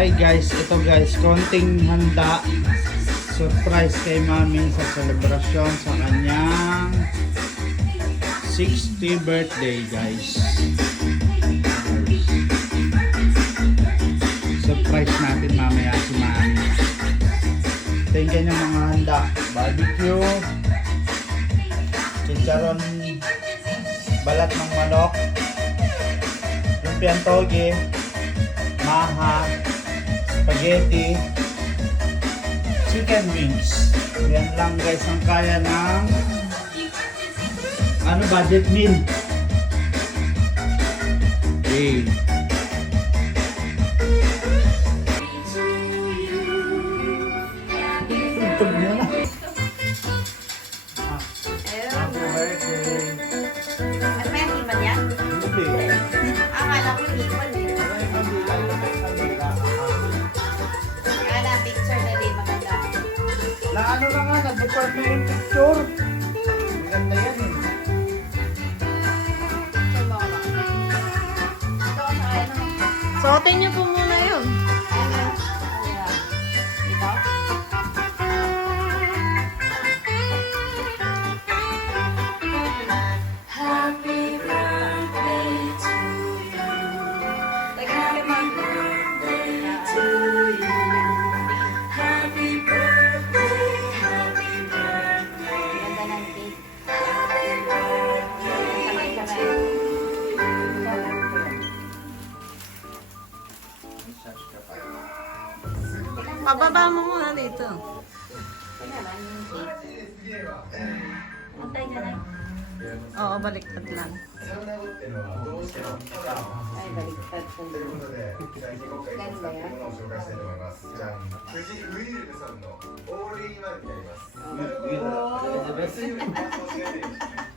Hi guys, ito guys, konting handa surprise kay mami sa selebrasyon sa kanyang 60th birthday guys. Surprise natin mamaya si mami. Tingnan niyo mga handa, barbecue, chicharon, balat ng manok, lumpiang toge, maha, spaghetti, chicken wings. Yan lang guys ang kaya ng budget meal. Okay. Tuntog niya na. Happy birthday. Ano ba yung iman yan? Hindi. Akala ko yung iman eh. Akala picture na din maganda. Na ano na nga, nag-depart na yung picture. Maganda yan eh. Picture mo ako. Ito ano ano? Suotin niyo po muna yun. Ano? Ito? Happy birthday to you. Happy Birthday to you. Happy birthday, happy birthday. Ganda ng cake. Happy birthday Kamay-kamay. Pababa mo muna dito. Ito naman yung cake. Antay ka na. Oo, baliktad lang. Ay, baliktad ko. Ganun ba yan? じゃん。富士ウイルルさんのオールインワンになります。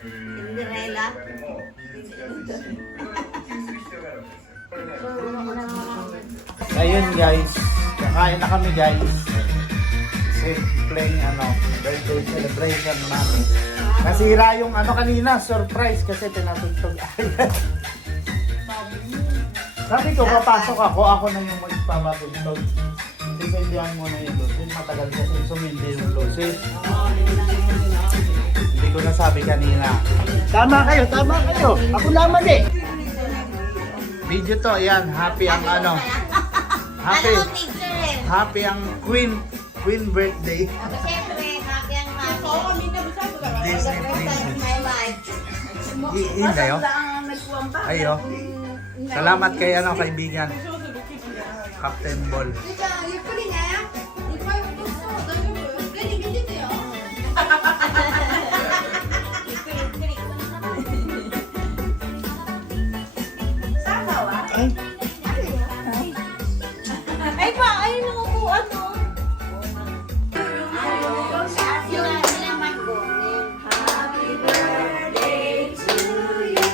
Cinderella? でも水つきやすいし、いろいろ呼吸する必要があるわけですよ。これね、 Ayun guys, kakain na kami guys. Simpleng birthday celebration namin. Nasira yung kanina, surprise kasi pinatugtog agad. Sabi ko, papasok ako na yung magpapatugtog. Sindihan mo na yung lusis, matagal kasi sumindi yung lusis. Hindi ko nasabi kanina. Tama kayo. Ako naman eh. Video to, ayan, happy ang happy. Ano ang picture eh? Happy ang queen birthday. Tapos syempre, happy ang mami. Disney First time in princess. my life. Iin kayo? Ayo. Salamat kay kaibigan. Captain Ball. Ay, Ay pa, ay mga upuan mo. Happy birthday to you.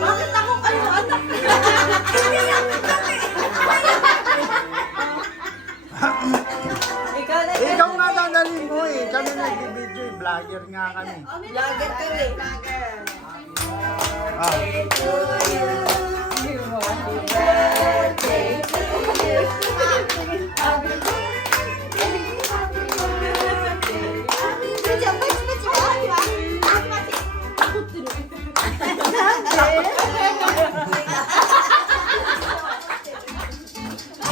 Bakit ako anak? Ikaw na ikaw nga dadalhin mo eh. Kami nag-video eh. Vlogger nga kami. Vlogger ka eh. Ah.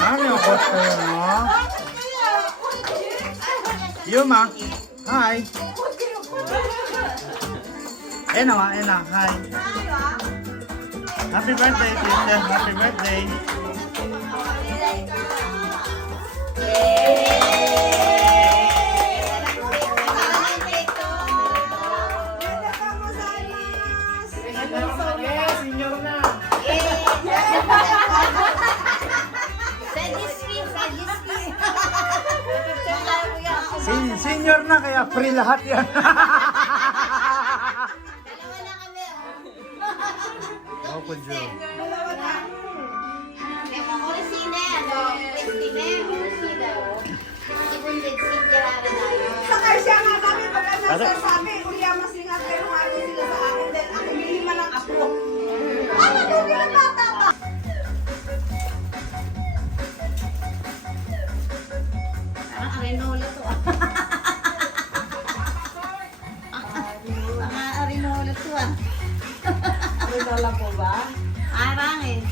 Ano yung costume mo? Yuma, hi. Ena, hi. Happy birthday, Princess. Happy birthday. Senior na. Senior na kaya free lahat yan. Ako, Joe. Sakay siya nga kami pag Ano? sabi, kuya masingat pero nga sila sa akin dahil ako hindi man ang apo. Ano doon yung bata pa? arinola to. Mga arinola to ah. Arinola po ba? Arang eh.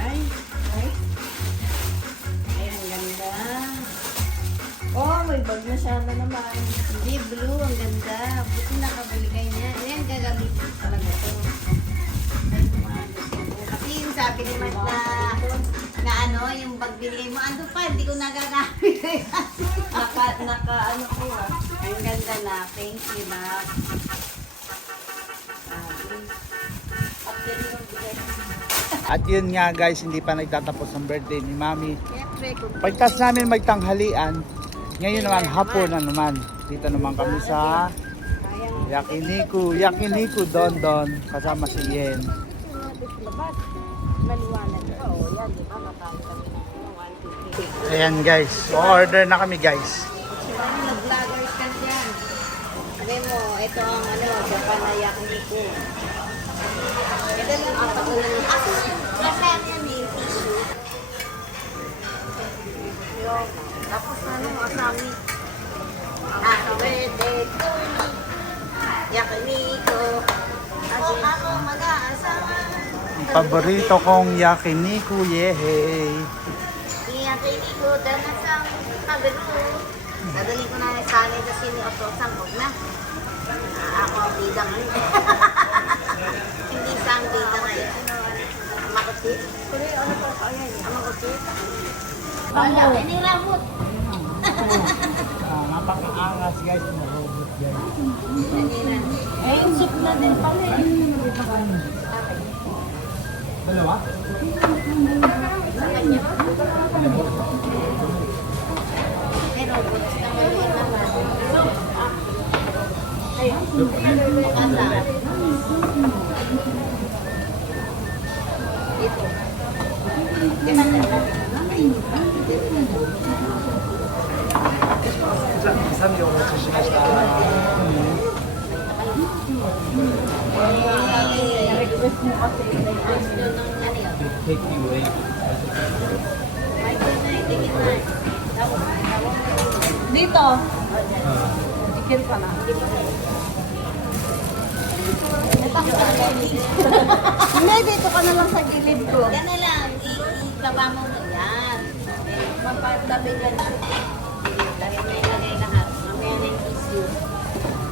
Ay. Ay. Ay, ang ganda. Oh, may bag na siya na naman. Hindi, blue. Ang ganda. Buti nakabili kayo niya. Ayan, gagamitin talaga to. Kasi yung sabi ni Mark na ano, yung pag binigay mo, ando pa, hindi ko nagagamit. Naka ano po ah. Ang ganda na. Thank you, na. At yun nga guys, hindi pa nagtatapos ang birthday ni Mami. Siyempre, kung Pagtas namin magtanghalian, ngayon naman hapon na naman. Dito naman kami sa Yakiniku, Don Don, kasama si Yen. maliwanag ka, o yan, di ba? Nakali kami ng 1, 2, 3. Ayan guys, order na kami guys. Marami nag-vloggers ka dyan. Sabi mo, ito ang ano, Japan na yakiniku. Ito lang ang patuloy. Kasi yan yung tissue. Yung, tapos ano, asami. Happy birthday to me. Yakiniku. Ako mag-aasama. Ang paborito kong Yakiniku, yehey. Yakiniku, dana sang kabiro. Dadali ko na sa amin sa sini o sang huwag na. Ako ang bida ngayon. Hindi sang bida ngayon. Makutit. Kuri, ano po? Ayan, ang makutit. Wala, ini ramot. Napaka-angas guys, na robot guys. Eh, yung soup na din pala eh. Dalawa? Sa kanya. May robots na maliit naman. Maganda. Dito. Request mo kasi. Take you away. Dito. Chicken pa na. Hindi, dito ka na lang sa gilid ko. Yan na lang, ibaba mo na yan. Mapatabi ka na. Dahil may ilagay lahat. Mamaya na yung tissue.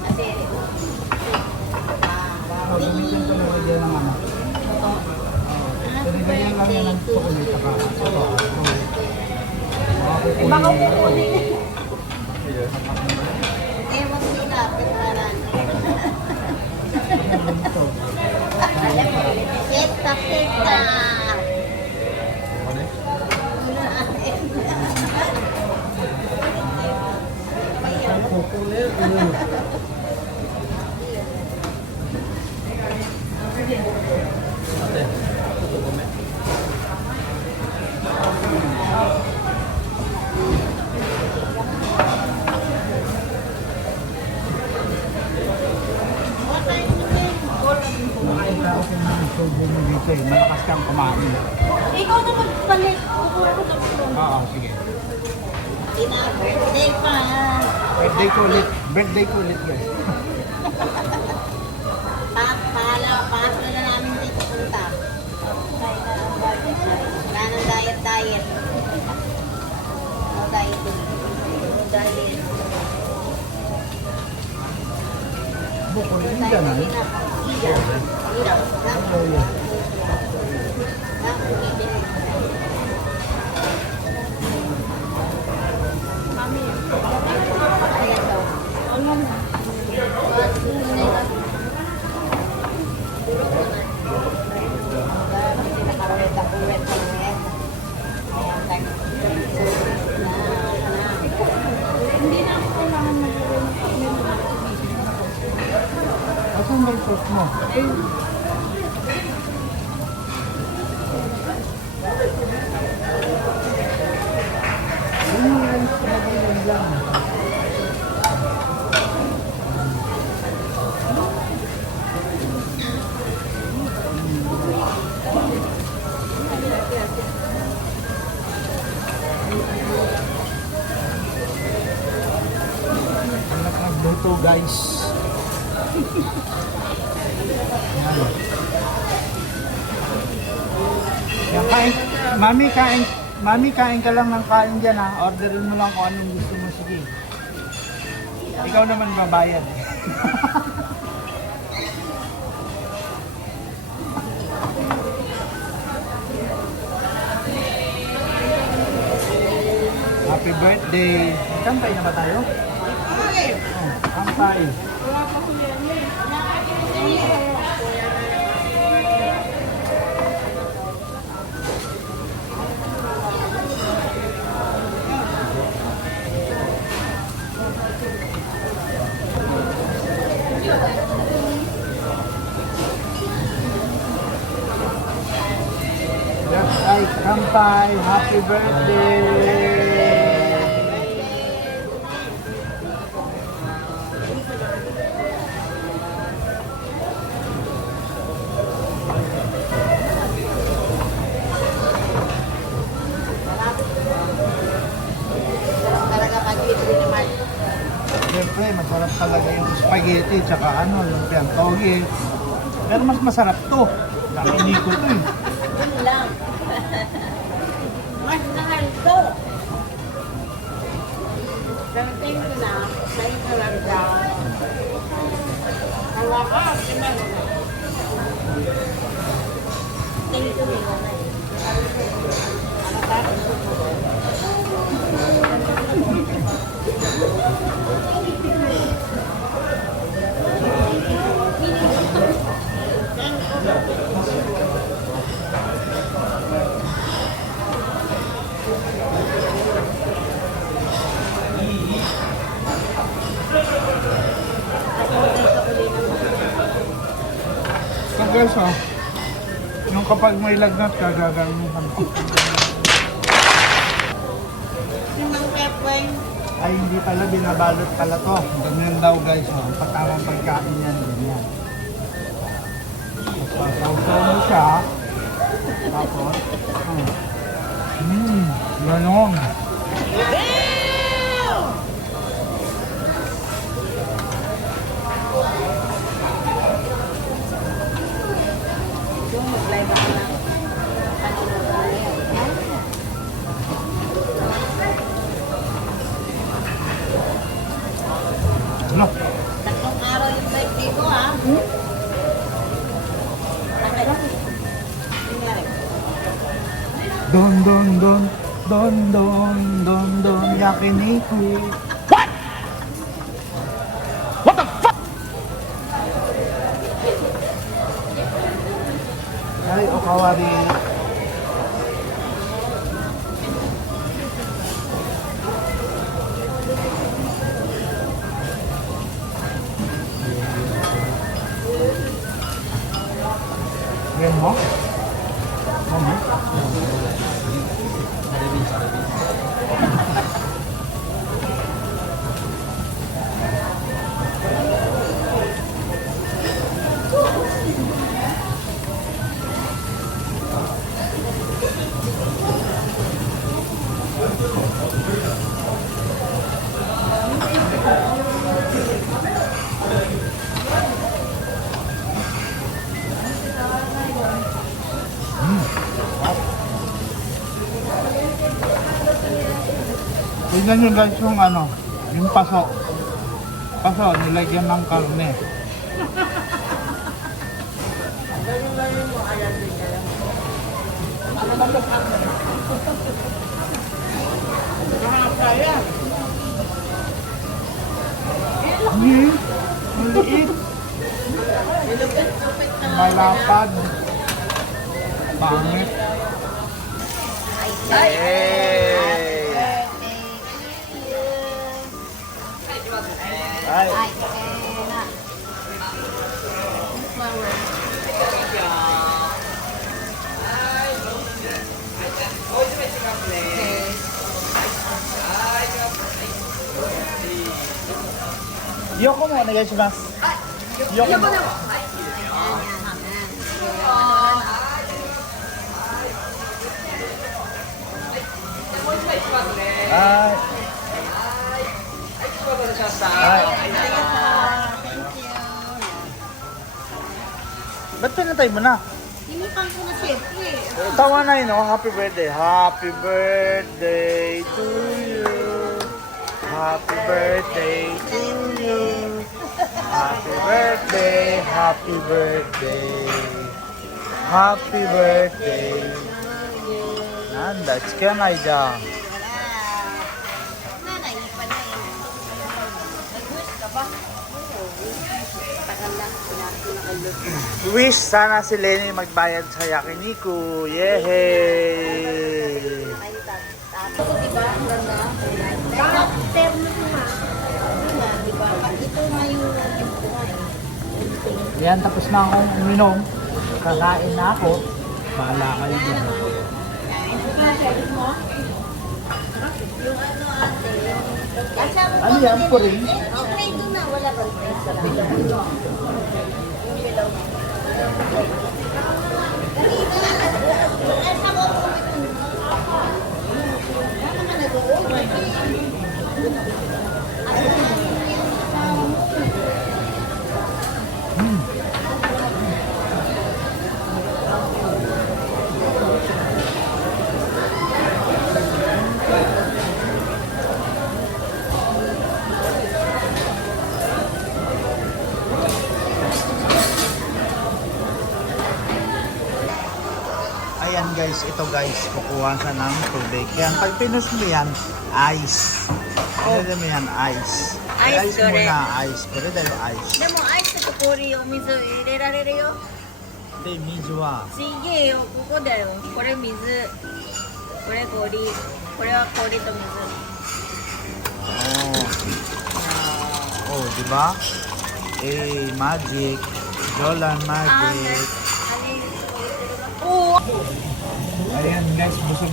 Kasi, Gamitin ko lang yan ng ano. Pinagayan lang yan ng chocolate saka ito. Baka kukunin. ewan nila, pinaran. Kita, kita. Malakas kang kumain. Ikaw na magbalik. Kukuha ko ng tulong. Oo, sige. Birthday pa. Birthday ko ulit. Birthday ko ulit guys. Pangatlo na namin dito punta. Wala nang diet. No diet. No diet. Bukol, hindi ka na. Asan ba yung sauce mo? Yung rice na ganyan lang. guys. Yan. Yan, kain. Mami, kain ka lang ng kain dyan ha. Orderin mo lang kung anong gusto mo. Sige. Ikaw naman babayad. Happy birthday. Kampay na ba tayo? Oh, kampay. Yes, ay, kampay. Happy birthday. Talaga pag-ibig naman. Siyempre, masarap talaga yung spaghetti tsaka ano, yung piantogi. Pero mas masarap to. Hindi ko to eh. Yun lang. Mas mahal to. Dating ko na, sa'yo na lang daw. Tawa ka, sinan. Thank you, Miguel. So guys, oh, yung kapag may lagnat ka, gagamitan ko. Sinang pepeng. Ay, hindi pala, binabalot pala to. Ganyan daw guys, oh. Patamang pagkain yan, ganyan. Sasaw mo siya. Tapos, ganon. Yung mag-live ako lang. Kanina ba yan? Ano? Tatlong araw yung birthday ko, ha? Bakit? Nangyari? Don, don, don, don, don, don, don, yakiniku. Ay, okawari. Yan mo? Mama? Tignan nyo guys yung ano, yung paso. Paso, nilagyan ng karne. Maliit. Malapad. Pangit. Ay. Ay, na. Flower. Yoko mo, onegaishimasu. Yoko mo. Ay. Ay. Ba't pinatay mo na? Tinipan ko na siyempre. Tawa na yun, oh. Happy birthday. Happy birthday to you. Happy birthday to you. Happy birthday, happy birthday. Happy birthday. Nanda, tsukanayda. Wala. Naipan na yun. Nag-wish ka ba? Oo. Matagal na. Pinakalot. Wish sana si Lenny magbayad sa yakiniku. Yehey! Ito, diba? Ang ganda. Bakit terno ko nga? Diba? Ito nga yung buhay. Yan, tapos na akong uminom. Kakain na ako. Bahala kayo dyan. Ano yan, puring? Okay, ito na. Wala ba? Ayan guys, ito guys, kukuha ka ng tubig. Yan, pag pinus mo yan, ice. Pinus mo yan, ice. Ice, Ice correct. muna, ice. Pwede dahil ice. でもアイスと氷お水入れられるよ。 Hindi, medyo ah. ちげえよ、ここだよ。これ水。これ氷。これは氷と水。 Oh. Oh, di ba? Eh, magic. Jolan magic. Oo! Ayan guys, busog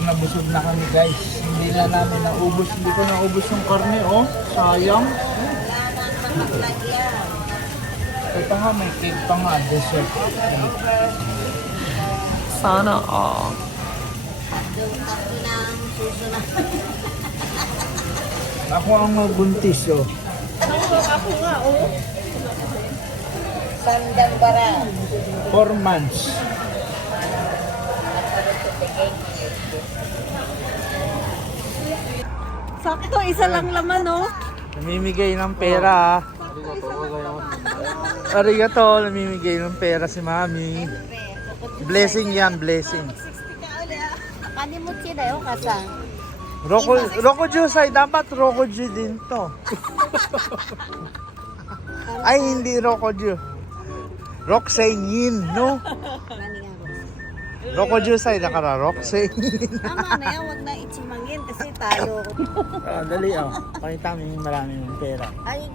na kami guys. Hindi na namin naubos. Hindi ko naubos yung karne, oh. Sayang. Ito nga, may cake pa nga, dessert cake. Sana all. Yung tatlo ng susunod. Ako ang buntis, oh. Ako nga, oh. Sandang bara. 4 months. Sakto, isa lang laman, no? Namimigay ng pera. Arigato, namimigay ng pera si Mami. Blessing yan, blessing. 金持ちだよ、母さん。 Rokoju say, dapat Rokoju din to. Ay, hindi Rokoju. Roksengin, no? Rokoju say, nakara Roksengin. Tama na yan, huwag na itsimangin kasi tayo. Dali, oh. Pakita mo yung maraming pera. Ay,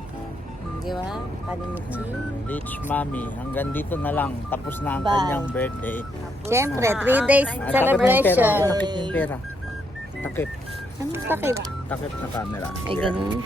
di ba? Kalimuchi. Rich Mami, hanggang dito na lang. Tapos na ang Bye. kanyang birthday. Siyempre, 3 days Ah, celebration. Takip yung pera. Takip. Anong sakit? Takip na camera. Ay, ganun.